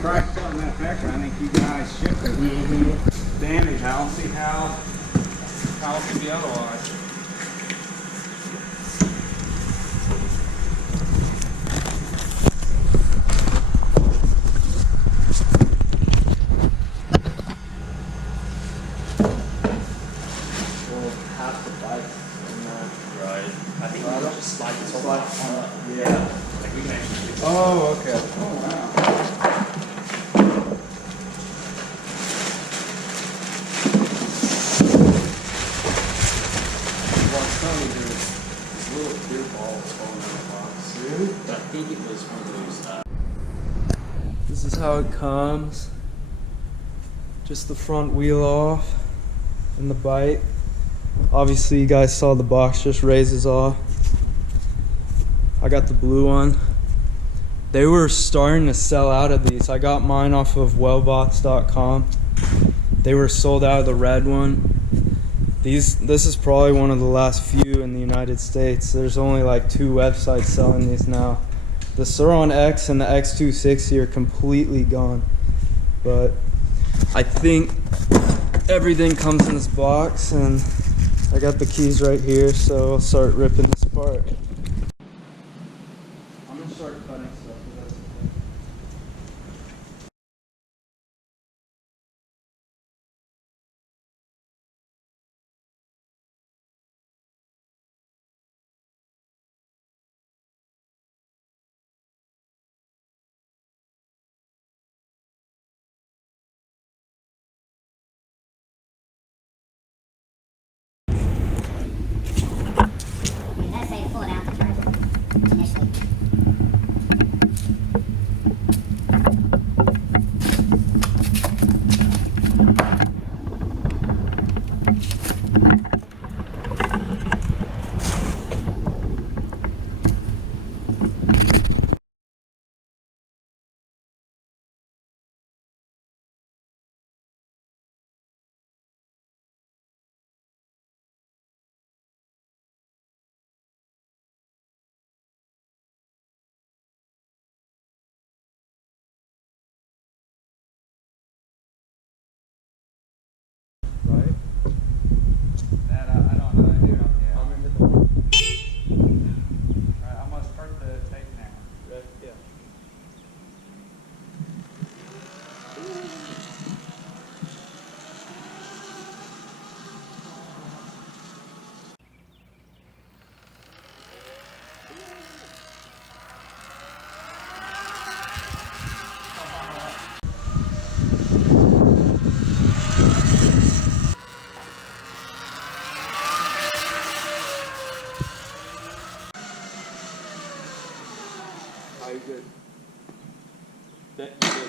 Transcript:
cracks on that factory. I think you guys shipped it. Damage. I don't see how it could be otherwise. Half the bike in there. Right. I think we just slide this whole bike on the, Yeah. like we can actually do this. Oh, okay. Oh, wow. Well, it's funny, there's little beer balls falling out of the box. Really? But I think it was one of those, This is how it comes. Just the front wheel off and the bite. Obviously you guys saw the box just raises off. I got the blue one. They were starting to sell out of these. I got mine off of wellbox.com. They were sold out of the red one. This is probably one of the last few in the United States. There's only like 2 websites selling these now. The Sur-Ron X and the X260 are completely gone. But I think everything comes in this box, and I got the keys right here, so I'll start ripping this apart. I'm gonna start cutting stuff. If that's okay. It does say to pull it out to charge it initially. Right? That, I don't know. Dude, yeah. I'm into the Alright, I'm gonna start the tape now. red, yeah. Are you good? Yeah, you good.